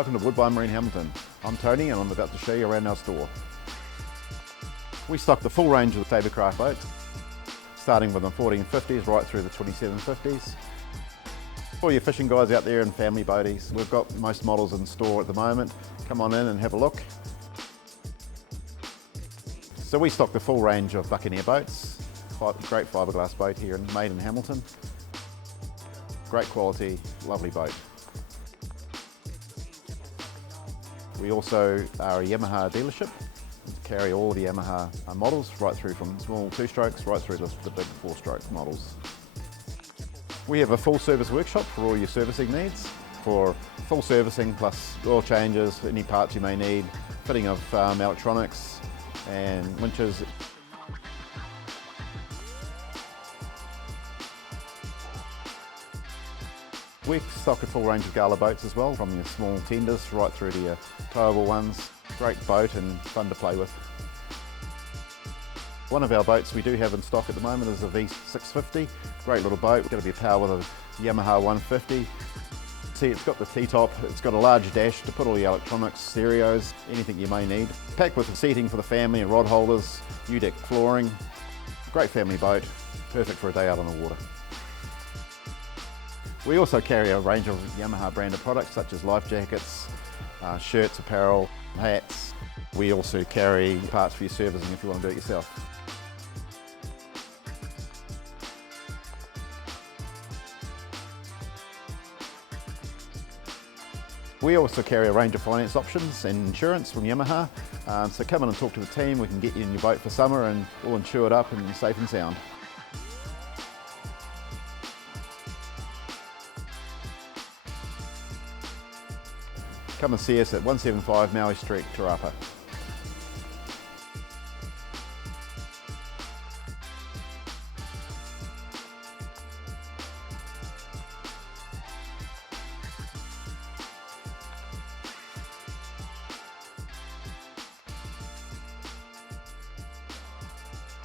Welcome to Woodbine Marine Hamilton. I'm Tony and I'm about to show you around our store. We stock the full range of the Stabicraft boats, starting with the 1450s right through the 2750s. For all your fishing guys out there and family boaties, we've got most models in store at the moment. Come on in and have a look. So we stock the full range of Buccaneer boats. Great fiberglass boat here made in Hamilton. Great quality, lovely boat. We also are a Yamaha dealership. We carry all the Yamaha models, right through from small two-strokes right through to the big four-stroke models. We have a full service workshop for all your servicing needs, for full servicing plus oil changes, any parts you may need, fitting of electronics and winches. We stock a full range of Gala boats as well, from your small tenders right through to your towable ones. Great boat and fun to play with. One of our boats we do have in stock at the moment is a V650. Great little boat, it's going to be powered with a Yamaha 150. See, it's got the T-top, it's got a large dash to put all your electronics, stereos, anything you may need. Packed with seating for the family and rod holders, U-deck flooring. Great family boat, perfect for a day out on the water. We also carry a range of Yamaha branded products such as life jackets, shirts, apparel, hats. We also carry parts for your servicing if you want to do it yourself. We also carry a range of finance options and insurance from Yamaha. So come in and talk to the team, we can get you in your boat for summer and we'll insure it up and you're safe and sound. Come and see us at 175 Maui Street, Te Rapa.